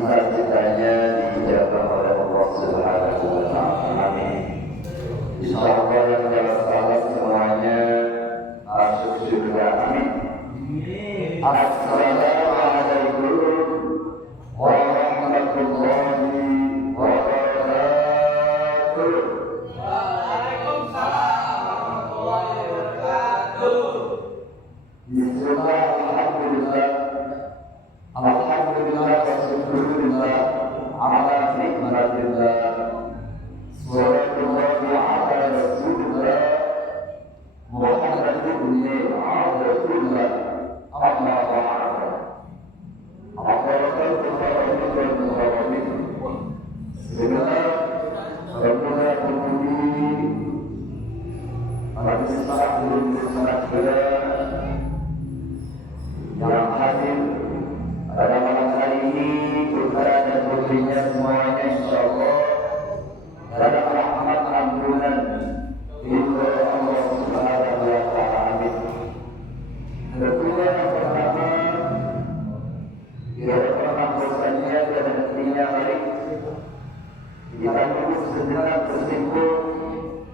cita-citanya dijaga oleh Allah Subhanahu wa Ta'ala. Amin. Insyaallah yang salah semuanya masuk surga. Amin. Assalamualaikum warahmatullahi wabarakatuh. Waalaikumsalam warahmatullahi wabarakatuh. Bismillah, alhamdulillah wa syukurillah ala nikmatillah. Sallallahu ala rasulillah Muhammadin Abdullah. Amma ba'd. Yang hadir pada malam hari ini, putra dan putrinya semuanya insyaallah dalam rahmat ampunan ridho Allah Subhanahu wa Ta'ala. Amin. Tentunya yang pertama, tidak pernah bosannya dan hatinya baik. Kita terus sejenak bersimpuh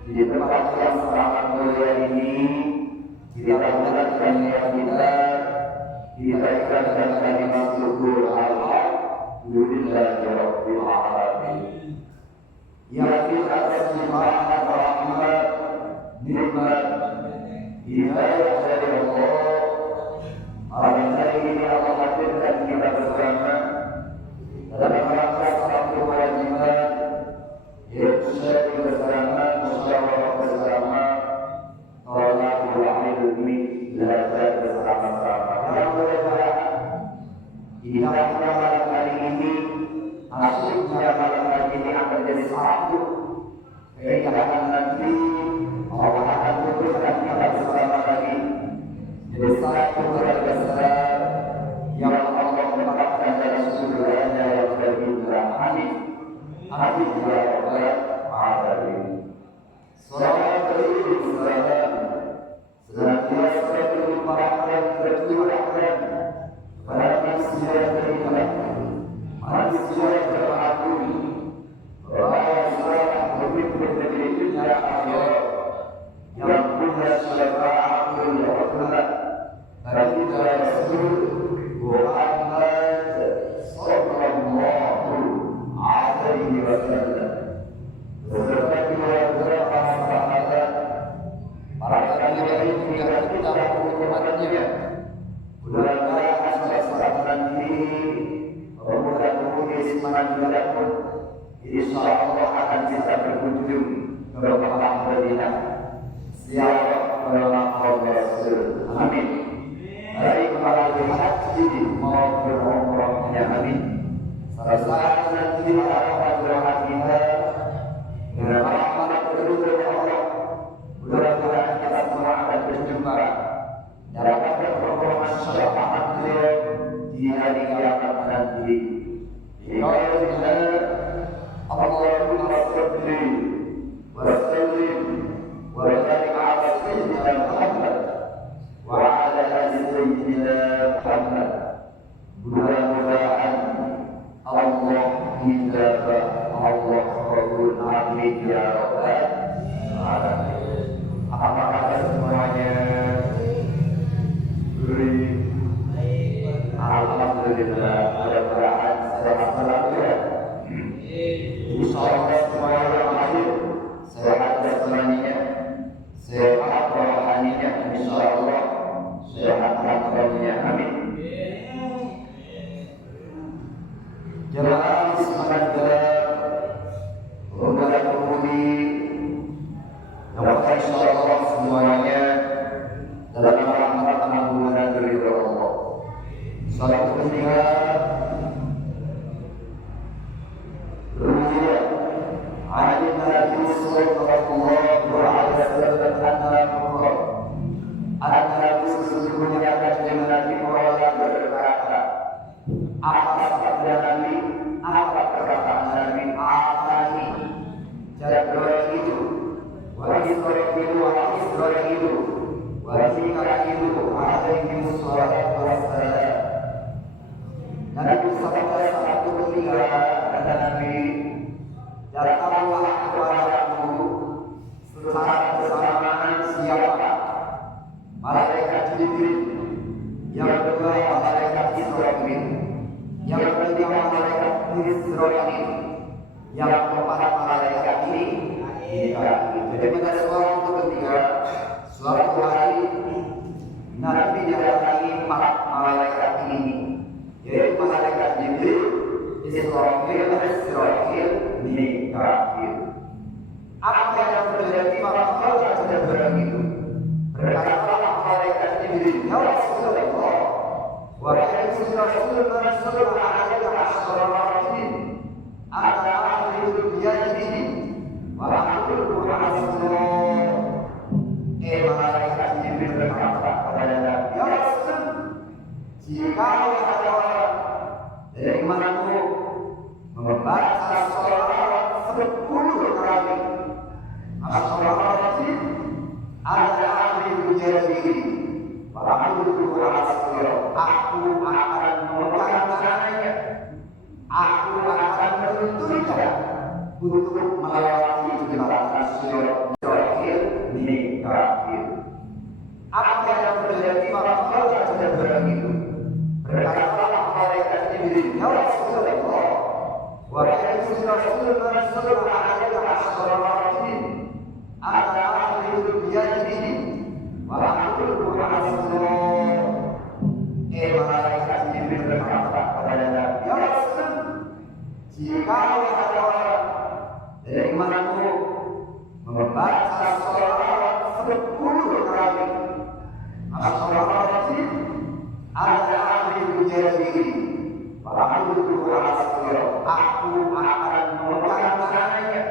di tempat yang sangat mulia ini. Kita mengucapkan yang kita ikhlaskan kalimat syukur alhamdulillahi rabbil alamin. Yakin atas limpahan rahmat, nikmat, hidayah dari Allah. Malam hari ini Allah hadirkan kita bersama dalam rangka satu kewajiban, yaitu sharing bersama, musyawarah bersama, thalabul ilmi, belajar bersama-sama. Indahnya malam hari ini, asyiknya malam hari ini akan jadi satu keindahan nanti. Allah akan kumpulkan kita bersama lagi jadi satu keluarga besar yang Allah menetapkan dalam surganya yang terindah. Amin. Amin ya rabbal alamin. Salawat salam senantiasa dilimpahkan bercurahkan pada manusia yang beriman, manusia yang berakhlak, bahwa seorang pemimpin negeri dunia akhirat yang punya syafa'atul rahmat bagi Rasul Muhammad sallallahu alaihi wasallam beserta keluarga para sahabat, para hadirin yang kita hormati. Mudah-mudahan saat nanti pemuda-pemudi semangat pun insyaallah akan bisa berkunjung ke Mekah Madinah ziarah kepada Rasul. Amin. Baik melalui haji maupun umrahnya. Amin. Saat nanti para doa kita dengan rahmat ridho Allah, mudah-mudahan kita semua akan berjumpa dapatkan pertolongan syafaat beliau di hari kiamat nanti. Allahumma shalli wa sallim wa barik ala sayyidina Muhammad wa ala ali sayyidina Muhammad. Mudah-mudahan Allah hidayah, Allah qabul. Amin ya rabbal alamin. Apa kabar semuanya? Alhamdulillah, mudah-mudahan sehat selalu ya. Insyaallah semuanya berakhir sehat jasmaninya, sehat rohaninya, insyaallah sehat akhiratnya. Amin. Jemaah semangat pemuda-pemudi yang insyaallah semuanya dalam rahmat ampunan dari Allah. Salam ketiga, Ruhiyah Ali Nabi sallallahu alaihi wasallam Nabi sesungguhnya kanjeng Nabi Muhammad berkata, apa sabda Nabi? ketiga kata Nabi, datanglah kepadaku secara bersamaan siapa? Malaikat Jibril, yang kedua malaikat Israfil, yang ketiga malaikat Israfil, yang keempat malaikat Mikail. Jadi pada suatu ketika, suatu hari Nabi didatangi empat malaikat ini, yaitu malaikat Jibril, Israfil, Mikail. Apa yang terjadi pada mereka sudah begitu? Berkatalah malaikat Jibril, ya Rasulullah, wa kaifa Rasul Rasulullah alaika asrarul anta akhirul biyadihi wa aqulu Rasulullah. Malaikat Jibril berkata kepada Nabi, ya Rasul, jika ada orang dari manapun membaca surah 10 kali, maka surah ini ada ahli menjadi aku akan memegang tangannya, aku akan menuntunnya untuk melewati jembatan Siratil Mikail. Apa yang terjadi pada mereka sudah begitu? Berkatalah malaikat Jibril, ya Rasulullah, wa kaifa Rasulullah alaika asrarul anta akhirul biyadihi wa aqulu Rasulullah. Malaikat Jibril berkata kepada Nabi, ya Rasul, jika ada orang dari manapun membaca surah 10 kali, maka surah ini ada ahli menjadi aku akan memegang tangannya,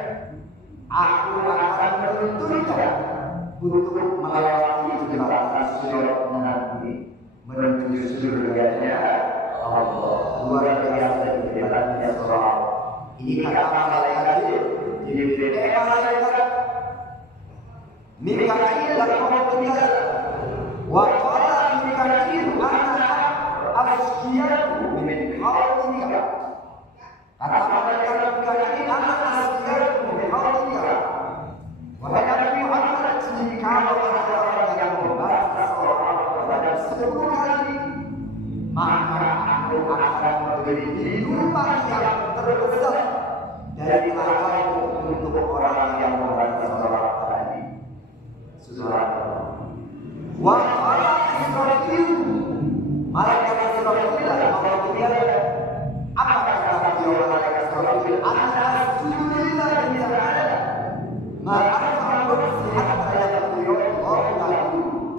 aku akan menuntunnya untuk melewati jembatan Siratil nanti menuju surganya Allah. Luar biasa hebatnya surah ini. Kata malaikat Jibril, malaikat Mikail dan Mikail, wa qala Mikail ana asqiyatu min hawlika. Kata malaikat Mikail, ana asqiyatu min hawlika. Wahai Nabi Muhammad, jika ada orang yang membaca surah 10 kali, maka aku akan memberi minuman yang terbesar dari neraka untuk orang yang membaca surah tadi. Subhanallah. Wa qala Israfil, malaikat Israfil mengucapkan, apa kata beliau malaikat Israfil? Ana asjudu lillahi ta'ala, maka hatta yaqulu Allah lahu.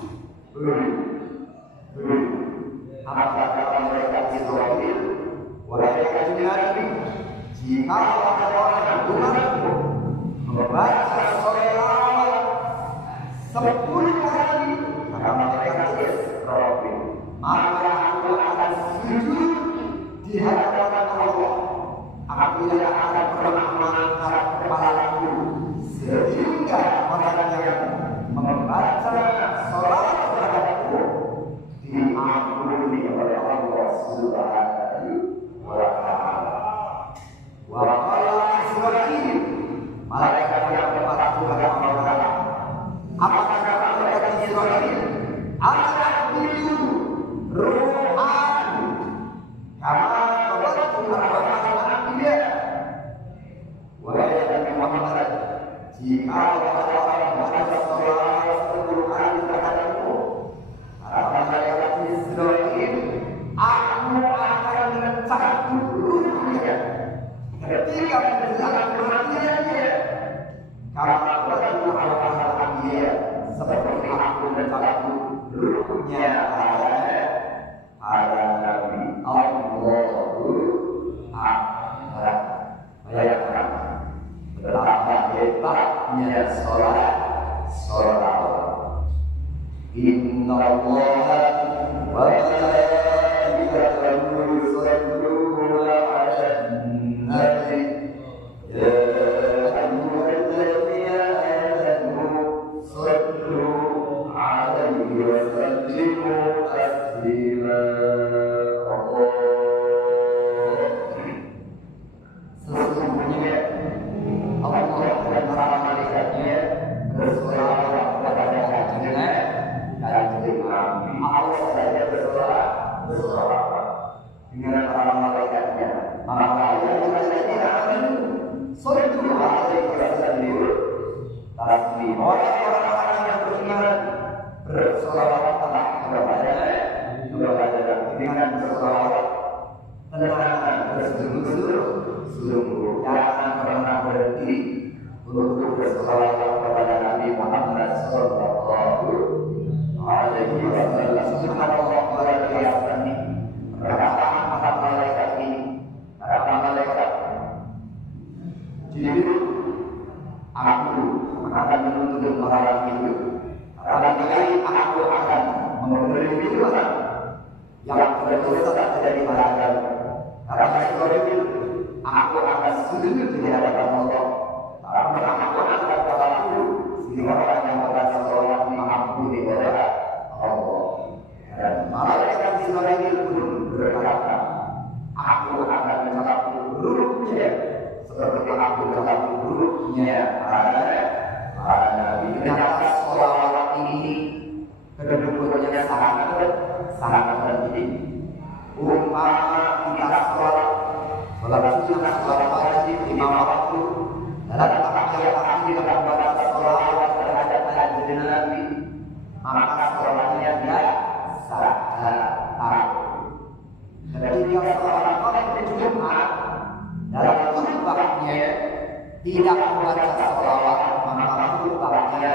Apa kata malaikat Israfil? Wahai Nabi, jika ada orang yang membaca surah 10 kali, kata malaikat Israfil, maka aku akan sujud di hadapan Allah. Aku tidak akan pernah mengangkat kepalaku sehingga orang yang membaca surah kepadaku diampuni oleh Allah Subhanahu wa ta'ala. Wa qala Israfil, malaikat yang kepada Allah, apa kata malaikat Israfil? A'udzu ruhan kama qabaltu al-anbiya. Wahai Nabi Muhammad, jika ada orang membaca surah 10 kali kepadamu, kata malaikat Israfil, aku akan mencabut ruhnya ketika menjelang kematiannya. Karena qabaltu al-anbiya, seperti aku mencabut ruhnya para nabi. Allahu Akbar. Bayangkan betapa hebatnya sholat. Inna Allaha wa malaikatahu yusholluna 'alan nabi ya ayyuhalladzina amanu shollu 'alaihi wa sallimu taslima. Jadi aku akan menuntut orang itu. Barangkali aku akan memberi firman yang berdosa dari malaikat. Karena itu aku akan sujud di hadapan Allah. Karena aku akan berlaku sebagai orang yang merasa sholat mengampuni oleh Allah. Dan malaikat Israel pun berkata, aku akan mencapai hurufnya seperti aku mencapai hurufnya para nabi. Ternyata sholawat ini kedudukannya sangat penting. Umpama kita sholat sunnah, sholat wajib, lima waktu, dalam akhir kepada sholawat terhadap kanjeng Nabi, maka sholatnya dia sah. Ketika seorang sholat Jumat dalam khutbahnya tidak membaca sholawat, maka khutbahnya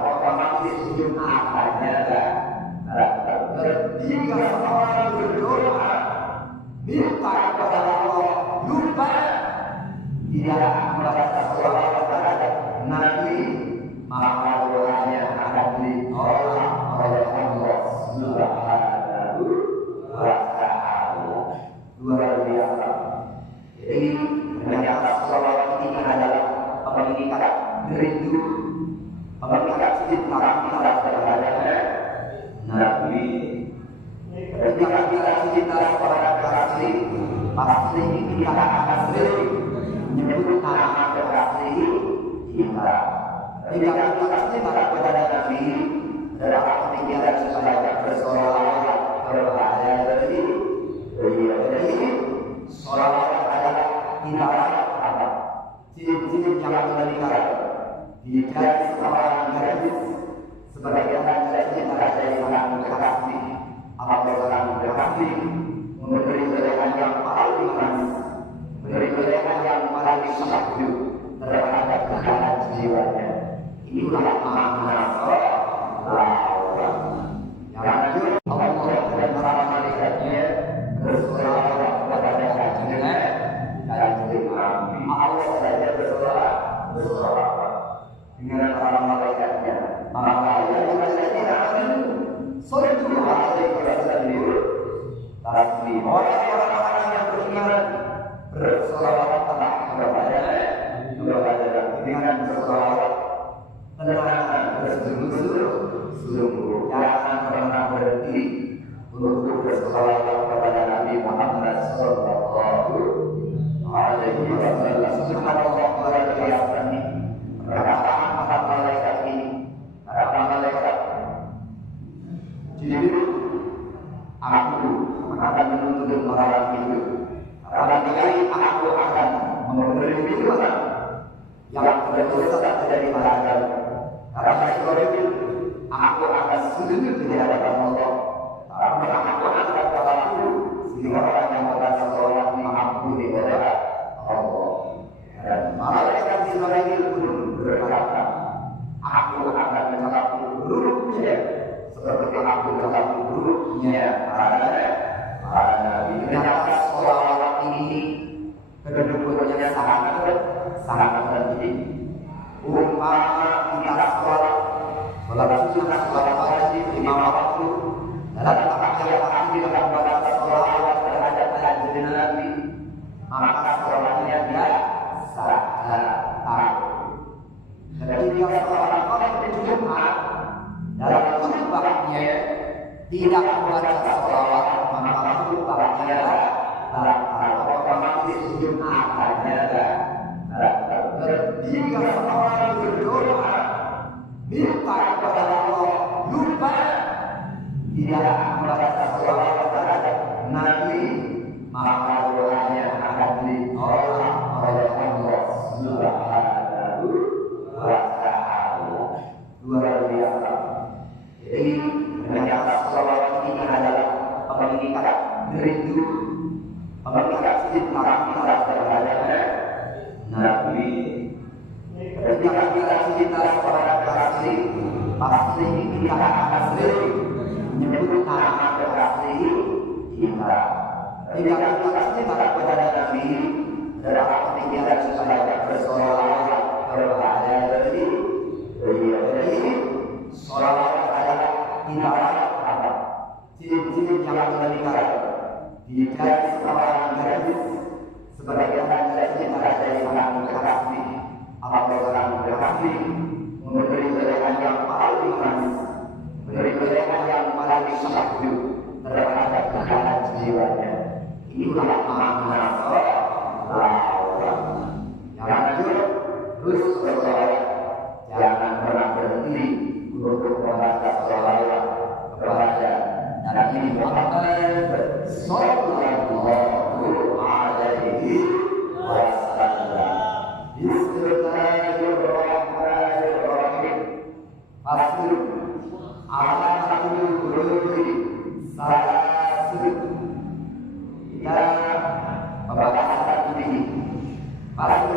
otomatis Jumat hanya ketika seorang berdoa minta kepada Allah lupa tidak membaca sholawat terhadap Nabi, maka doanya akan ditolak oleh Allah Subhanahu wa Ta'ala. Luar biasa. Jadi ternyata sholawat ini adalah pengikat rindu, pengikat cinta kita terhadap Nabi. Ketika kita cinta kepada kekasih, pasti kita akan sering menyebut nama kekasih kita. Ketika kita cinta kepada Nabi, adalah ketika supaya bersolawat kepada Nabi. Jadi solawat adalah tindakan apa? Ciri-ciri yang mengikat. Jika seorang gadis sebagai cinta dari orang kekasih, apabila orang berkasih memberi pilihan yang paling manis, memberi pilihan yang paling syahdu terhadap keadaan jiwanya. Inilah makna solawat. Yang lanjut, Allah dan para malaikatnya bersolawat kepada kanjeng Nabi. Allah saja bersolawat dengan para malaikatnya. Maka orang-orang yang beriman bersolawatlah kepada dengan bersolawat tenang bersungguh-sungguh, jangan pernah berhenti untuk bersolawat kepada Nabi Muhammad Sallallahu Alaihi Wasallam. Subhanallah, luar biasa ini perkataan para malaikat ini, para malaikat. Jadi aku akan menuntut orang itu. Barangkali aku akan memberi firman yang berdosa dari malaikat. Karena itu aku akan sujud di hadapan Allah. Karena aku akan berlaku sebagai orang yang merasa sholat mengampuni oleh Allah. Dan malaikat Israel pun berkata, aku akan mencapai hurufnya seperti aku mencapai hurufnya para nabi. Ternyata sholawat ini kedudukannya sangat penting. Umpama kita sholat sunnah, sholat wajib, lima waktu, dalam akhir kepada sholawat terhadap kanjeng Nabi, maka sholatnya dia sah. Ketika seorang sholat Jumat dalam khutbahnya tidak membaca sholawat, maka khutbahnya otomatis Jumat hanya ketika seorang berdoa minta kepada Allah lupa tidak membaca sholawat terhadap Nabi, maka doanya akan ditolak oleh Allah Subhanahu wa Ta'ala. Luar biasa. Jadi ternyata sholawat ini adalah pengikat rindu, pengikat cinta kita terhadap Nabi. Ketika kita cinta kepada kekasih, pasti kita akan sering menyebut nama kekasih kita. Ketika kita cinta kepada Nabi, adalah ketika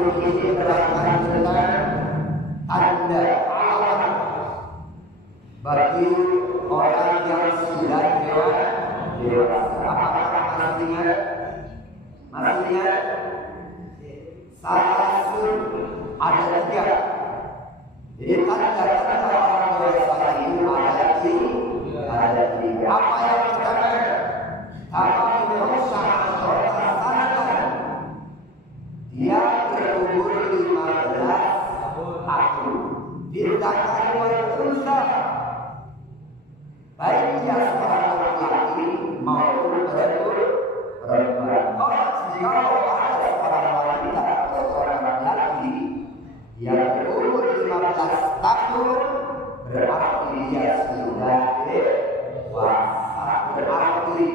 ini terangkan tentang tanda alamat bagi orang yang sudah dewasa. Apakah masih ingat? Masih ingat? Salasun ada 3. Jadi tanda-tanda orang dewasa itu ada 3. Apa yang pertama? Apa merusak atau terlaksanakan? Dia berumur 15 tahun. Didakar berusaha baik dia seorang laki-laki maupun perempuan. Jika ada seorang wanita atau seorang laki-laki yang berumur 15 tahun, berarti dia sudah dewasa, berarti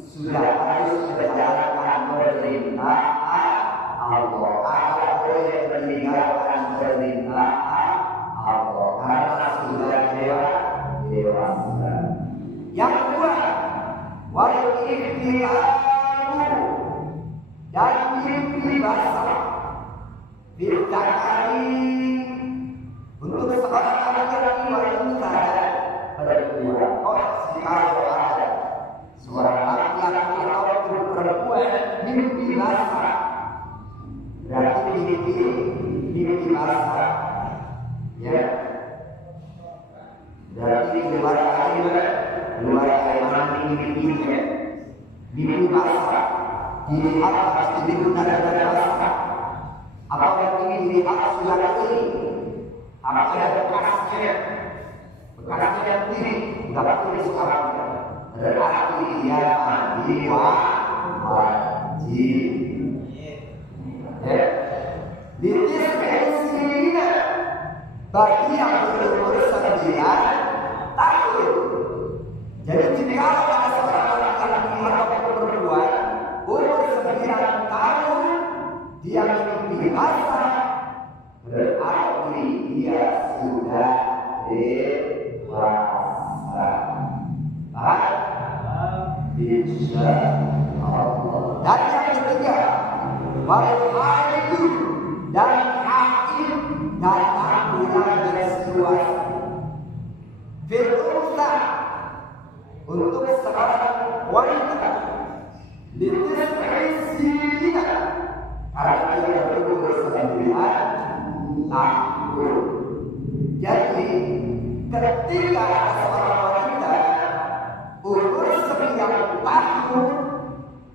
sudah harus menjalankan perintah Allah. Kalau boleh meninggalkan perintah Allah karena sudah dewasa. Yang kedua, wal ikhtilafu dan mimpi basah bidakari untuk seorang laki-laki wanita perempuan. Kalau ada seorang laki-laki atau perempuan mimpi basah, berarti mimpi basah, ya. Berarti luar kaiman mimpinya, mimpi basah dilihat pasti digunakan basah, atau yang ini dilihat sudah ini, apa ada bekasnya yang ini, tidak tulis apa, berarti dia mandi wajib. Ditisbihina bagi yang berumur 9 tahun. Jadi jika ada seorang laki-laki atau perempuan umur 9 tahun dia mimpi basah, berarti dia sudah dewasa. Insya Allah. Dan yang ketiga, wal haidu dan haid datang bulan menstruasi. Fir'unsa untuk seorang wanita litis'isina karena dia berumur 9 tahun. Jadi ketika seorang wanita umur 9 tahun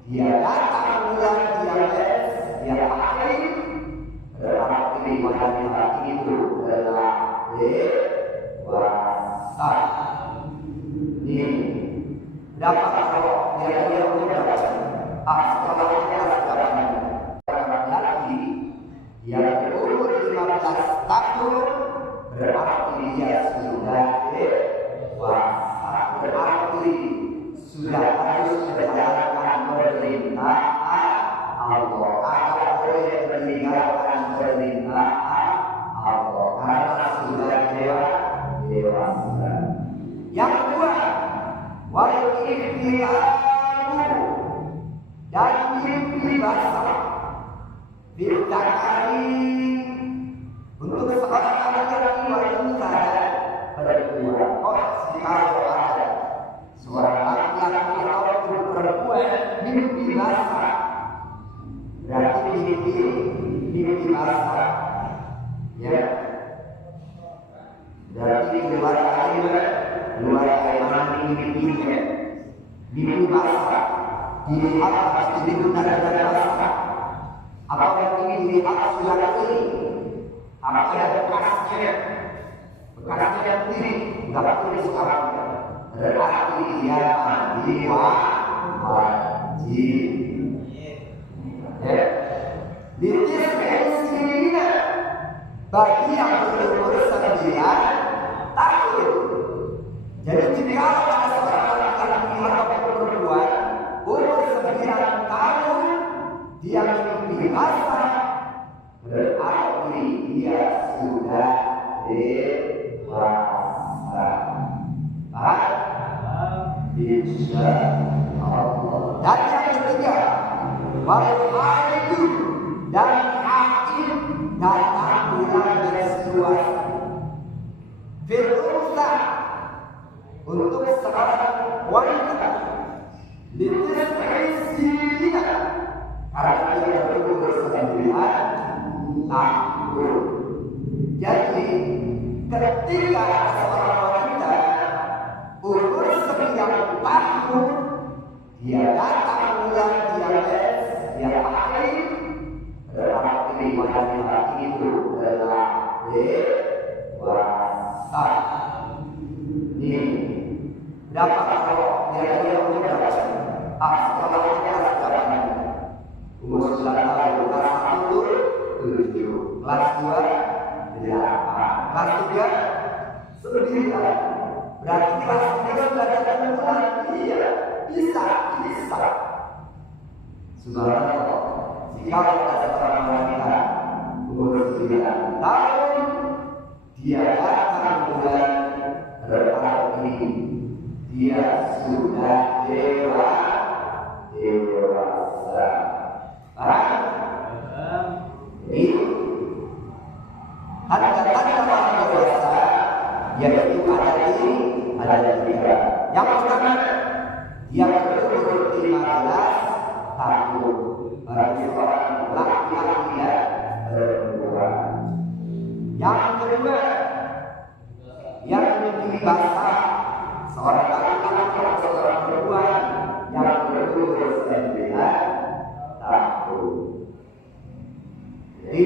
dia datang bulan dia haid, berarti wanita itu adalah dewasa. Ini dapat kalau dia punya sekolahnya sekarang orang laki yang berumur 15 tahun berarti dia sudah dewasa, berarti sudah harus menjalankan perintah Allah. Kalau boleh meninggalkan perintah Allah karena sudah dewasa. Yang kedua, wal ikhtilafu dan mimpi basah bidakari untuk seorang laki-laki wanita perempuan. Kalau ada seorang laki-laki atau perempuan mimpi basah, berarti mimpi basah, ya. Berarti luar kaiman mimpinya, mimpi basah dilihat pasti digunakan basah, atau yang ini dilihat sudah ini, apa ada bekasnya yang ini, tidak tulis apa, berarti dia mandi wajib. Ya, ditisbihina bagi yang berumur 9 tahun. Jadi jika ada seorang laki-laki atau perempuan umur 9 tahun dia mimpi basah, berarti dia sudah dewasa. Insya Allah. Dan yang ketiga, wal haidu dan haid datang bulan menstruasi. Firunsa untuk seorang wanita litis'isina karena dia berumur 9 tahun. Jadi ketika seorang wanita umur 9 tahun dia datang bulan diabetes, dia haid, berarti wanita itu telah dewasa. Ini berapa kalau dia umur berapa? Sekolahnya berapa? Umur 9 tahun, kelas 1 7, kelas 2 8, kelas 3 9. Berarti kelas 3 sudah datang bulan. Iya, bisa. Subhanallah. Jika ada seorang wanita umur 9 tahun, dia datang bulan, berarti dia sudah dewasa. Paham? Ini tanda-tanda orang dewasa yaitu ada tiga. Yang pertama, dia berumur 15 tahun. Berarti seorang laki-laki dia berdua. Yang kedua, yang memiliki bahasa seorang laki-laki atau seorang perempuan yang berumur 9 tahun. Jadi